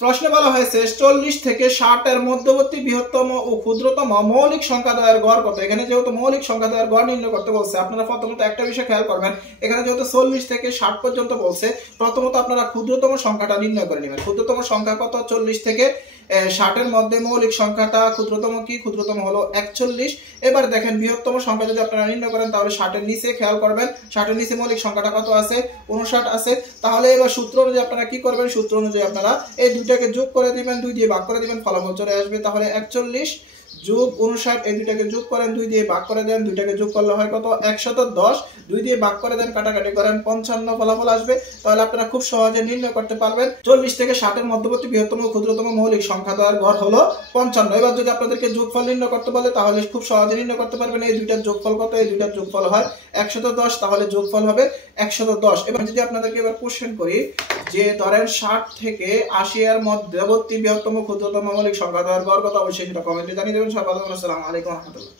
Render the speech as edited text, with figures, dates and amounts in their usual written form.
প্রশ্নে বলা হয়েছে 40 থেকে 60 এর মধ্যবর্তী বৃহত্তম ও ক্ষুদ্রতম মৌলিক সংখ্যা দ্বয়ের গড় কত। এখানে যেহেতু মৌলিক সংখ্যা দ্বয়ের গড় নির্ণয় করতে বলছে, আপনারা প্রথমত একটা বিষয় খেয়াল করবেন, এখানে যেহেতু 40 থেকে 60 পর্যন্ত বলছে, প্রথমত আপনারা ক্ষুদ্রতম সংখ্যাটা নির্ণয় করে নেবেন। ক্ষুদ্রতম সংখ্যা কত? 40 থেকে 60 এর মধ্যে মৌলিক সংখ্যাটা ক্ষুদ্রতম কি? ক্ষুদ্রতম হলো 41। এবার দেখেন বৃহত্তম সংখ্যা যদি আপনারা নির্ণয় করেন তাহলে 60 এর নিচে খেয়াল করবেন, 60 এর নিচে মৌলিক সংখ্যাটা কত আছে? 59 আছে। তাহলে এবার সূত্র অনুযায়ী আপনারা কি করবেন? সূত্র অনুযায়ী আপনারা এই দুইটাকে যোগ করে দিবেন, 2 দিয়ে ভাগ করে দিবেন, ফলাফল চলে আসবে। তাহলে 41 যোগ 59, এই দুইটাকে যোগ করেন, 2 দিয়ে ভাগ করে দেন, দুইটাকে যোগ করলে হয় কত? 110। 2 দিয়ে ভাগ করে দেন, কাটাকাটি করেন, 55 ফলাফল আসবে। তাহলে আপনারা খুব সহজে নির্ণয় করতে পারবেন 40 থেকে 60 এর মধ্যবর্তী বৃহত্তম ও ক্ষুদ্রতম মৌলিক সংখ্যা দ্বয়ের গড় হলো 55। এবার যদি আপনাদেরকে যোগফল নির্ণয় করতে বলে তাহলে খুব সহজে নির্ণয় করতে পারবেন। এই দুইটার যোগফল কত? এই দুইটার যোগফল হয় 110, তাহলে যোগফল হবে 110। এবার যদি আপনাদেরকে এবার কোশ্চেন করি যে ধরেন 60 থেকে 80 এর মধ্যবর্তী বৃহত্তম ক্ষুদ্রতম মৌলিক সংখ্যা দ্বয়ের গড় কত, অবশ্যই সেটা কমেন্টে জানিয়ে দেবেন। সবাই ভালো থাকবেন। আসসালামু আলাইকুম ওয়া রাহমাতুল্লাহ।